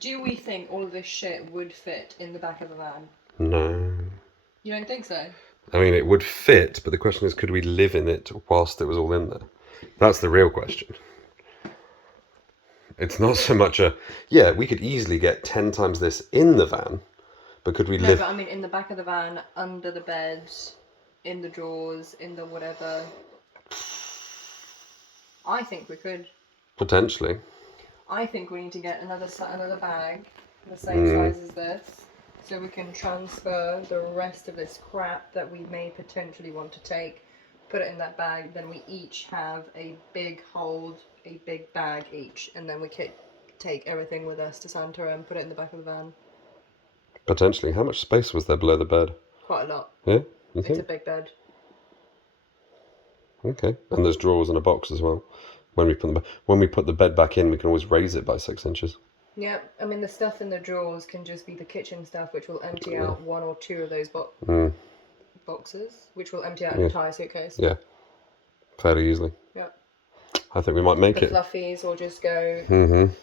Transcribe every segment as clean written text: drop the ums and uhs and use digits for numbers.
Do we think all of this shit would fit in the back of a van? No. You don't think so? I mean, it would fit, but the question is, could we live in it whilst it was all in there? That's the real question. It's not so much yeah, we could easily get 10 times this in the van, but could we live... No, but I mean in the back of the van, under the bed, in the drawers, in the whatever. I think we could. Potentially. I think we need to get another bag, the same size as this, so we can transfer the rest of this crap that we may potentially want to take, put it in that bag, then we each have a big bag each, and then we could take everything with us to Santa and put it in the back of the van. Potentially. How much space was there below the bed? Quite a lot. Yeah? You think? It's a big bed. Okay. And there's drawers and a box as well. When we put the bed back in, we can always raise it by 6 inches. Yeah, I mean the stuff in the drawers can just be the kitchen stuff, which will empty out 1 or 2 of those boxes, which will empty out an entire suitcase. Yeah, fairly easily. Yeah. I think we might make it. The fluffies will just go in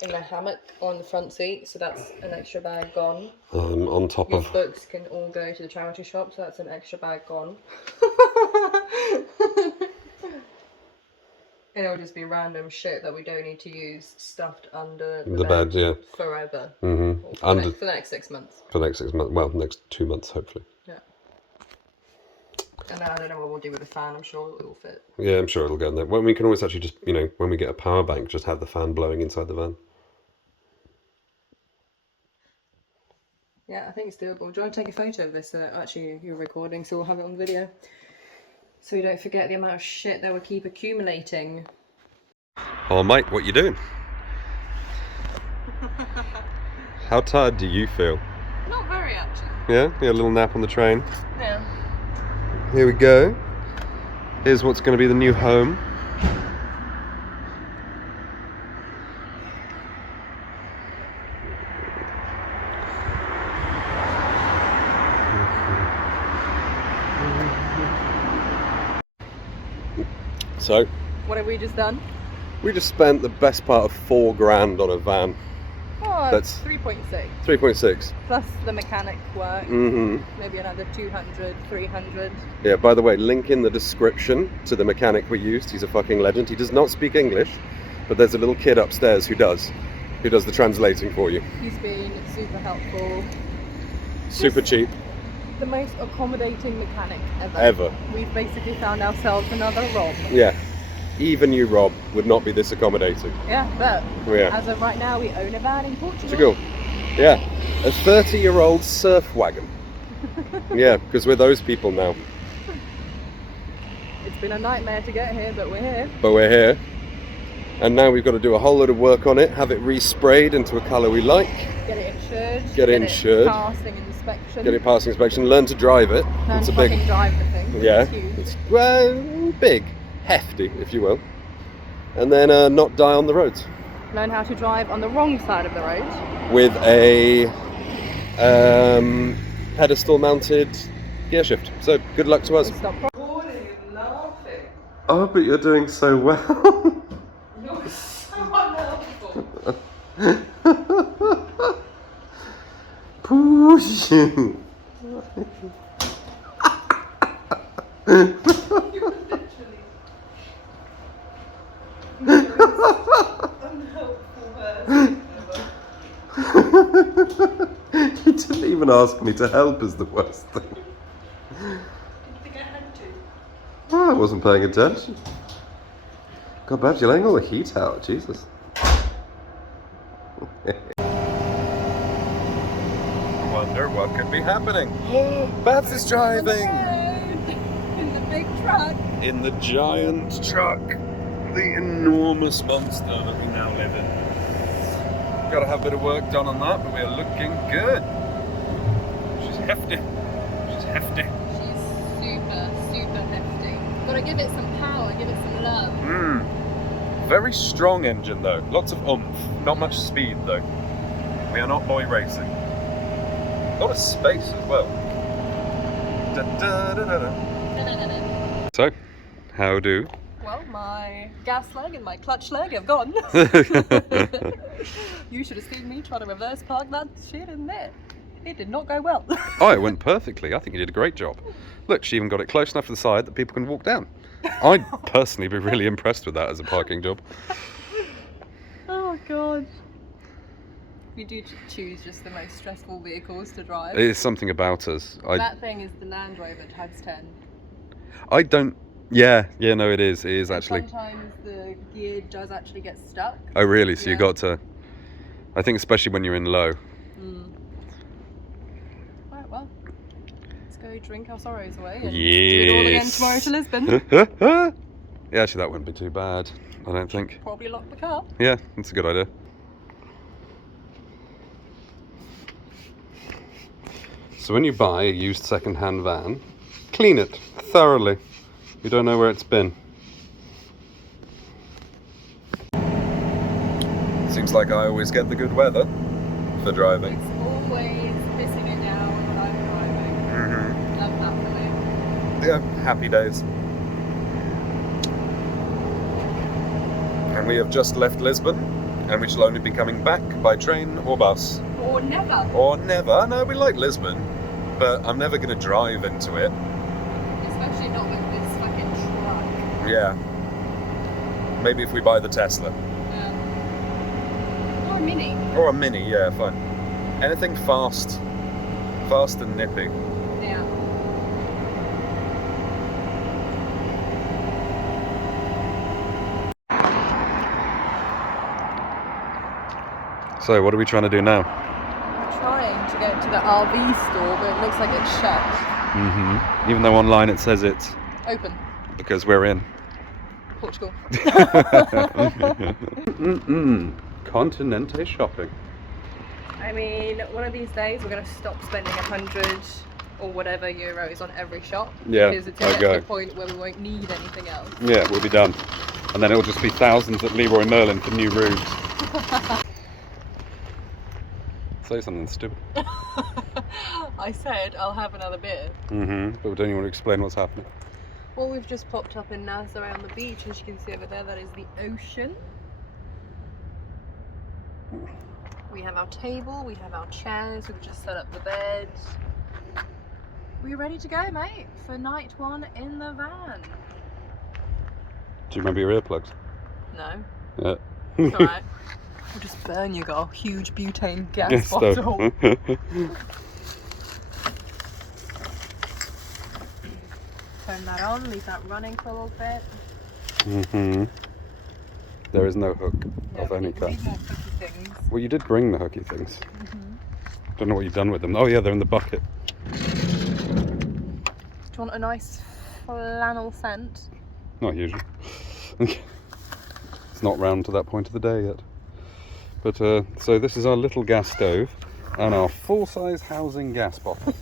the hammock on the front seat, so that's an extra bag gone. On top Your of... books can all go to the charity shop, so that's an extra bag gone. And it'll just be random shit that we don't need to use stuffed under the bed, yeah. Forever. For the next 6 months. For the next 6 months. Well, next 2 months, hopefully. Yeah. And I don't know what we'll do with the fan. I'm sure it will fit. Yeah, I'm sure it'll go in there. Well, we can always actually just, when we get a power bank, just have the fan blowing inside the van. Yeah, I think it's doable. Do you want to take a photo of this? Actually, you're recording, so we'll have it on video. So we don't forget the amount of shit that we keep accumulating. Oh, Mike, what you doing? How tired do you feel? Not very, actually. Yeah? You had a little nap on the train? Yeah. Here we go. Here's what's going to be the new home. So, what have we just done? We just spent the best part of £4 on a van. Oh, that's 3.6. 3.6. Plus the mechanic work. Maybe another 200, 300. Yeah, by the way, link in the description to the mechanic we used. He's a fucking legend. He does not speak English, but there's a little kid upstairs who does the translating for you. He's been super helpful. Super cheap. The most accommodating mechanic ever. We've basically found ourselves another Rob. Yeah. Even you, Rob, would not be this accommodating. Yeah, but yeah. As of right now, we own a van in Portugal. Portugal. Yeah. A 30-year-old surf wagon. Yeah, because we're those people now. It's been a nightmare to get here, but we're here. But we're here. And now we've got to do a whole load of work on it, have it resprayed into a colour we like. Get it insured. Get it insured. Passing inspection. Get it passing inspection. Learn to drive it. Learn it's to a big drive the thing. Yeah. It's huge. It's big, hefty, if you will. And then not die on the roads. Learn how to drive on the wrong side of the road. With a pedestal mounted gear shift. So good luck to us. Stop recording and laughing. Oh, but you're doing so well. You're so unhelpful. Push. You're literally unhelpful person ever. He didn't even ask me to help is the worst thing. Didn't think I had to. Oh, I wasn't paying attention. God, Babs, you're letting all the heat out. Jesus. Wonder what could be happening. Babs is driving. In the big truck. In the giant truck. The enormous monster that we now live in. Got to have a bit of work done on that, but we're looking good. She's hefty. She's hefty. She's super, super hefty. Gotta give it some power, give it some love. Very strong engine though. Lots of oomph. Not much speed though. We are not boy racing. A lot of space as well. Da, da, da, da, da. So, how do? Well, my gas leg and my clutch leg have gone. You should have seen me trying to reverse park that shit in there. It did not go well. Oh, it went perfectly. I think you did a great job. Look, she even got it close enough to the side that people can walk down. I'd personally be really impressed with that as a parking job. Oh god. We do choose just the most stressful vehicles to drive. It is something about us. That thing is the Land Rover times 10. I don't... Yeah, no, it is. It is actually. Sometimes the gear does actually get stuck. Oh, really? So Yeah. you got to... I think especially when you're in low. Right, well, let's go drink our sorrows away and Yes. do it all again tomorrow to Lisbon. Yeah, actually that wouldn't be too bad, I don't think. Probably lock the car. Yeah, that's a good idea. So when you buy a used second-hand van, clean it thoroughly. You don't know where it's been. Seems like I always get the good weather for driving. It's always pissing it down when I'm driving. Love that for me. Yeah, happy days. And we have just left Lisbon, and we shall only be coming back by train or bus. Or never. Or never. No, we like Lisbon, but I'm never going to drive into it. Especially not with this fucking truck. Yeah. Maybe if we buy the Tesla. Or a Mini. Or a Mini, yeah, fine. Anything fast. Fast and nippy. Yeah. So, what are we trying to do now? We're trying to get to the RV store, but it looks like it's shut. Even though online it says it's Open. because we're in Portugal. Continente shopping. I mean, one of these days we're going to stop spending 100 or whatever euros on every shop. Yeah, Because it's I at go. the point where we won't need anything else. Yeah, we'll be done. And then it'll just be thousands at Leroy Merlin for new roofs. Say something stupid. I said I'll have another beer. But don't you want to explain what's happening? Well, we've just popped up in Nazaré on the beach, as you can see over there, that is the ocean. We have our table, we have our chairs, we've just set up the bed. We're ready to go, mate, for night one in the van. Do you remember your earplugs? No, Yeah. it's alright. We'll just burn you, got a huge butane gas bottle. Turn that on, leave that running for a little bit. There is no hook of we any need kind. more cookie things. Well, you did bring the hooky things. Don't know what you've done with them. Oh yeah, they're in the bucket. Do you want a nice flannel scent? Not usually. It's not round to that point of the day yet. But so this is our little gas stove and our full-size housing gas bottle.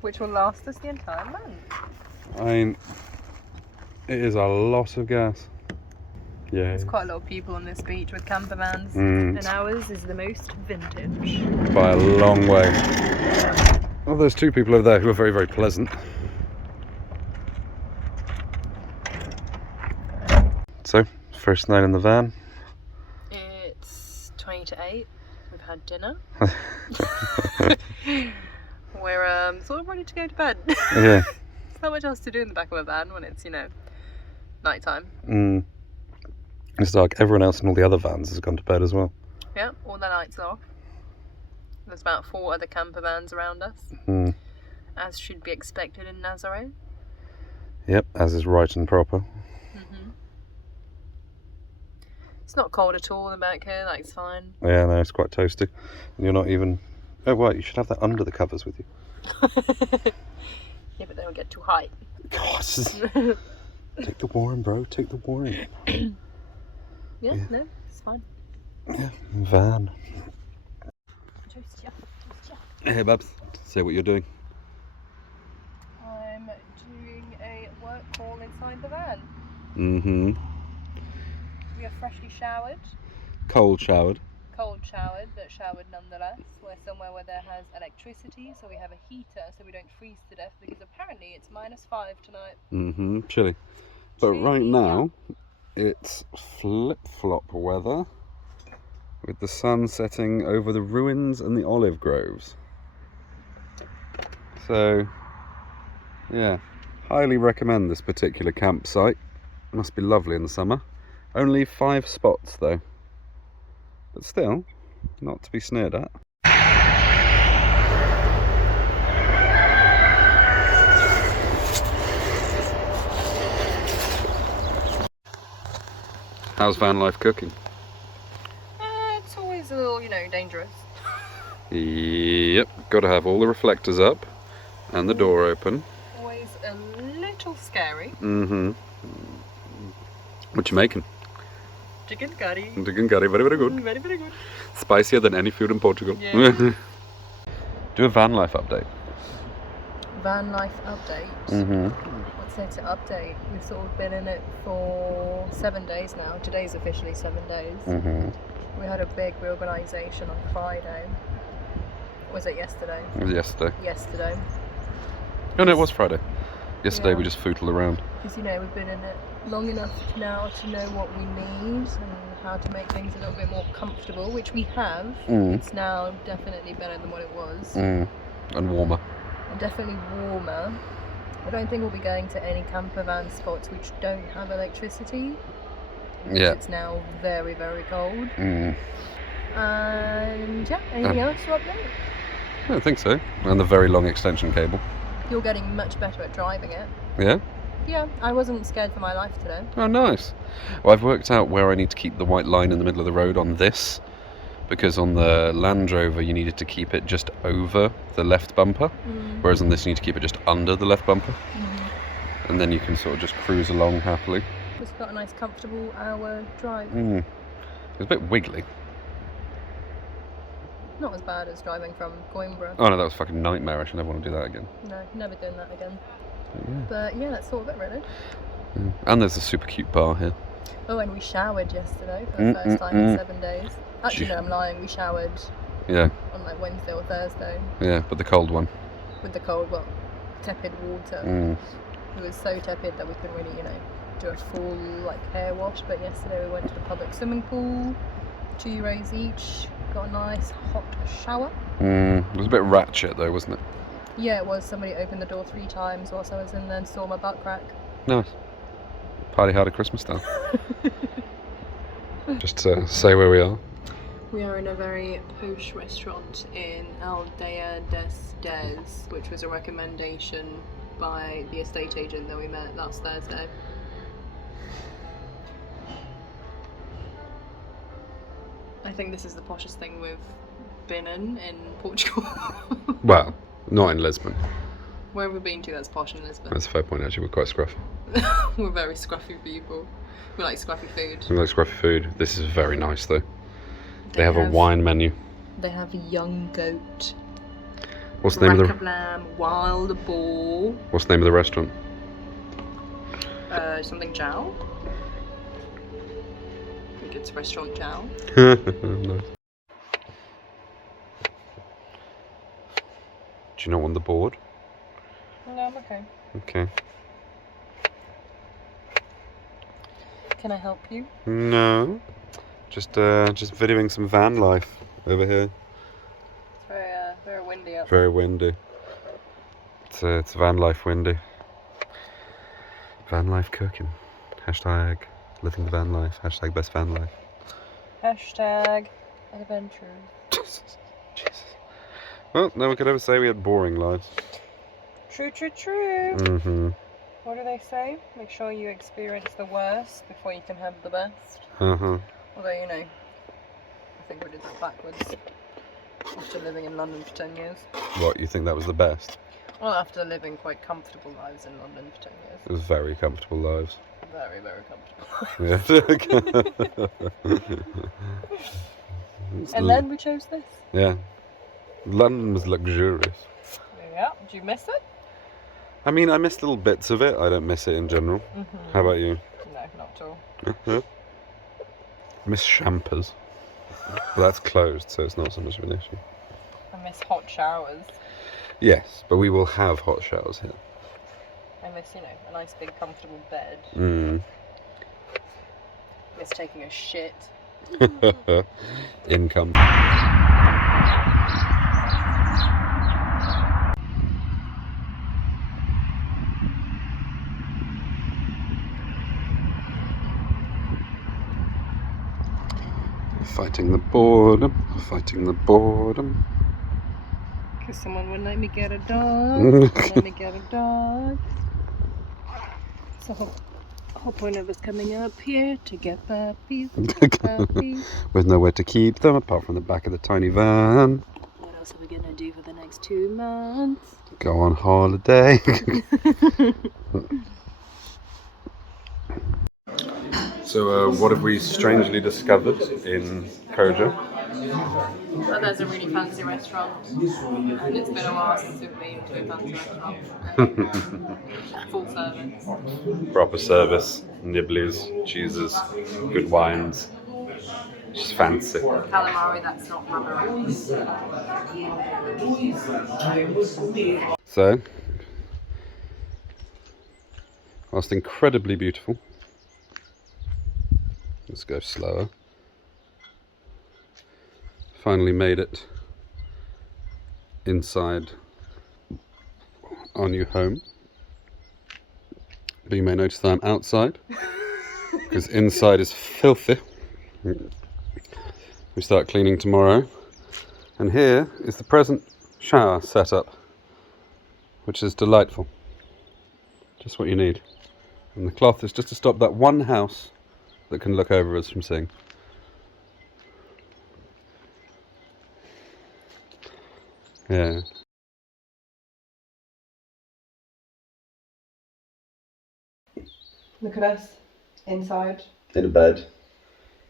Which will last us the entire month. I mean, it is a lot of gas. Yeah. There's quite a lot of people on this beach with camper vans, Mm. and ours is the most vintage. By a long way. Well, there's two people over there who are very, very pleasant. So, first night in the van. It's 20 to 8. We've had dinner. We're sort of ready to go to bed. Yeah. There's not much else to do in the back of a van when it's, nighttime. It's dark. Everyone else in all the other vans has gone to bed as well. Yeah, all the lights are off. There's about 4 other camper vans around us, as should be expected in Nazaré. Yep, as is right and proper. It's not cold at all in the back here, it's fine. Yeah, no, it's quite toasty. And you're not even... Oh, right, you should have that under the covers with you. Yeah, but they don't get too hot. God, take the warm, bro, take the warm. Yeah, no, it's fine. Yeah, van. Toast, yeah. Hey, Babs, say what you're doing. I'm doing a work call inside the van. We are freshly showered. Cold showered. Cold showered, but showered nonetheless. We're somewhere where there has electricity, so we have a heater so we don't freeze to death, because apparently it's -5 tonight. Chilly. But right now, it's flip-flop weather with the sun setting over the ruins and the olive groves. So, yeah, highly recommend this particular campsite. Must be lovely in the summer. Only 5 spots though, but still, not to be sneered at. How's van life cooking? It's always a little, dangerous. Yep, got to have all the reflectors up and the door open. Always a little scary. Mm-hmm. What you making? Chicken curry. Chicken curry, very, very good. Very, very good. Spicier than any food in Portugal. Yeah. Do a van life update. Van life update. Mm-hmm. What's there to update? We've sort of been in it for 7 days now. Today's officially 7 days. Mm-hmm. We had a big reorganisation on Friday. Was it yesterday? It was yesterday. Yesterday. Oh no, it was Friday. Yesterday Yeah. we just footled around. Because we've been in it long enough now to know what we need and how to make things a little bit more comfortable, which we have. It's now definitely better than what it was. And warmer. And definitely warmer. I don't think we'll be going to any camper van spots which don't have electricity. Yeah. It's now very, very cold. And And yeah, anything else to update? I don't think so. And the very long extension cable. You're getting much better at driving it. Yeah? Yeah, I wasn't scared for my life today. Oh, nice. Well, I've worked out where I need to keep the white line in the middle of the road on this, because on the Land Rover you needed to keep it just over the left bumper, whereas on this you need to keep it just under the left bumper, and then you can sort of just cruise along happily. Just got a nice comfortable hour drive. It was a bit wiggly. Not as bad as driving from Coimbra. Oh no, that was fucking nightmarish. I never want to do that again. No, never doing that again. Yeah. But yeah, that's sort of it really. And there's a super cute bar here. Oh, and we showered yesterday for the first time in 7 days. Actually, no, I'm lying. We showered Yeah. on like Wednesday or Thursday. Yeah, but the cold one. With the cold, tepid water. It was so tepid that we couldn't really, do a full hair wash. But yesterday we went to the public swimming pool, €2 each. Got a nice hot shower. It was a bit ratchet though, wasn't it? Yeah, it was. Somebody opened the door 3 times whilst I was in there and saw my butt crack. Nice. Party hard at Christmas style. Just to say where we are. We are in a very posh restaurant in Aldea des Des, which was a recommendation by the estate agent that we met last Thursday. I think this is the poshest thing we've been in Portugal. Well, not in Lisbon. Where have we been to that's posh in Lisbon? That's a fair point actually, we're quite scruffy. We're very scruffy people. We like scruffy food. We like scruffy food. This is very nice though. They have a wine menu. They have young goat. What's the name of the lamb, wild boar. What's the name of the restaurant? Something Chow. I think it's Restaurant Chow. Nice. Do you not want the board? No, I'm okay. Okay. Can I help you? No. Just videoing some van life over here. It's very windy out. Very windy. It's van life windy. Van life cooking. Hashtag living the van life. Hashtag best van life. Hashtag adventure. Jesus. Well, no one could ever say we had boring lives. True, true, true. Mm-hmm. What do they say? Make sure you experience the worst before you can have the best. Uh-huh. Although, I think we did that backwards. After living in London for 10 years. What, you think that was the best? Well, after living quite comfortable lives in London for 10 years. It was very comfortable lives. Very, very comfortable. Yeah. And then we chose this. Yeah. London was luxurious. Yeah. Do you miss it? I mean, I miss little bits of it. I don't miss it in general. How about you? No, not at all. Miss Champers. But that's closed, so it's not so much of an issue. I miss hot showers. Yes, but we will have hot showers here. I miss, you know, a nice big comfortable bed. Miss taking a shit. Income. Fighting the boredom, fighting the boredom. Because someone wouldn't let me get a dog. Wouldn't let me get a dog. So whole point of us coming up here to get puppies. Puppies. With nowhere to keep them apart from the back of the tiny van. What else are we gonna do for the next 2 months? Go on holiday. So what have we strangely discovered in Koja? Well, there's a really fancy restaurant, and it's been a while since we've been to a fancy restaurant. Full service. Proper service, nibblies, cheeses, good wines. Just fancy. Calamari, that's not rubbery. So, whilst incredibly beautiful, let's go slower. Finally made it inside our new home. But you may notice that I'm outside because inside is filthy. We start cleaning tomorrow. And here is the present shower setup, which is delightful. Just what you need. And the cloth is just to stop that one house that can look over us from seeing. Yeah. Look at us, inside. In a bed.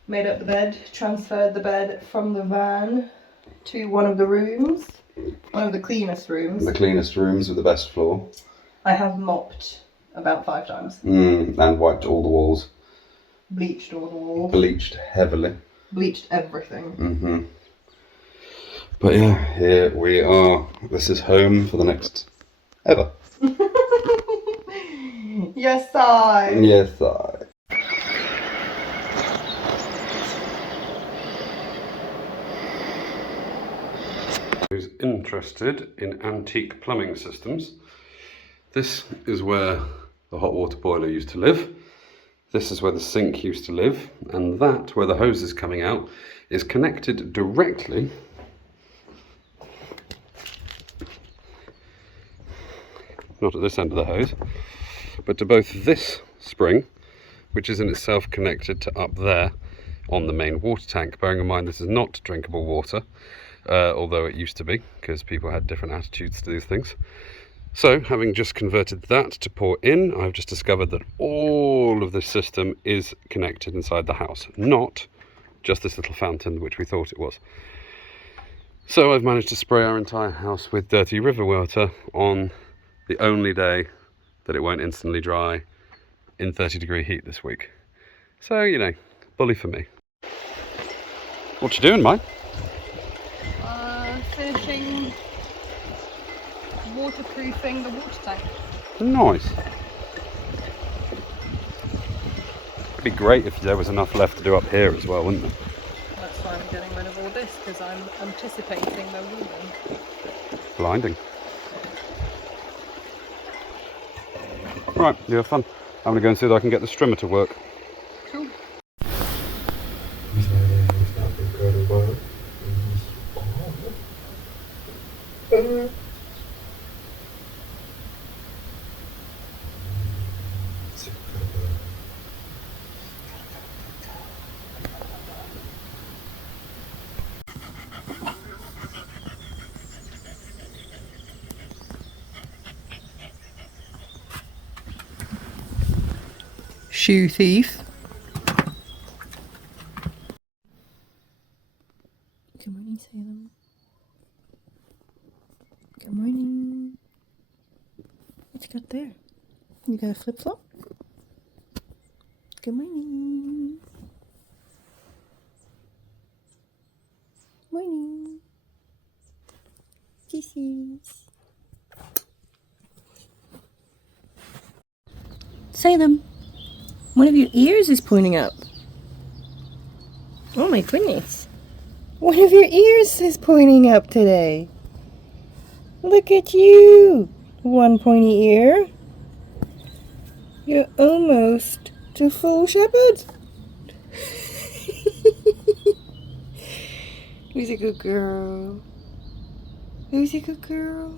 Made up the bed, transferred the bed from the van to one of the rooms. One of the cleanest rooms. The cleanest rooms with the best floor. I have mopped about 5 times. And wiped all the walls. Bleached all the walls. Bleached heavily. Bleached everything. But yeah, here we are. This is home for the next ever. Yes, I. Yes, I. Who's interested in antique plumbing systems? This is where the hot water boiler used to live. This is where the sink used to live, and that, where the hose is coming out, is connected directly not at this end of the hose, but to both this spring, which is in itself connected to up there on the main water tank. Bearing in mind this is not drinkable water, although it used to be, because people had different attitudes to these things. So, having just converted that to pour in, I've just discovered that all of this system is connected inside the house, not just this little fountain which we thought it was. So I've managed to spray our entire house with dirty river water on the only day that it won't instantly dry in 30-degree heat this week. So, you know, bully for me. What you doing, mate? Finishing waterproofing the water tank. Nice. It'd be great if there was enough left to do up here as well, wouldn't it? That's why I'm getting rid of all this, because I'm anticipating the moving. Blinding. Right, you have fun. I'm going to go and see if I can get the strimmer to work. Cool. Shoe thief. Good morning, Salem. Good morning. What you got there? You got a flip-flop? Good morning. Morning. Kisses. Say them. One of your ears is pointing up. Oh my goodness. One of your ears is pointing up today. Look at you. One pointy ear. You're almost to full shepherd. Who's a good girl? Who's a good girl?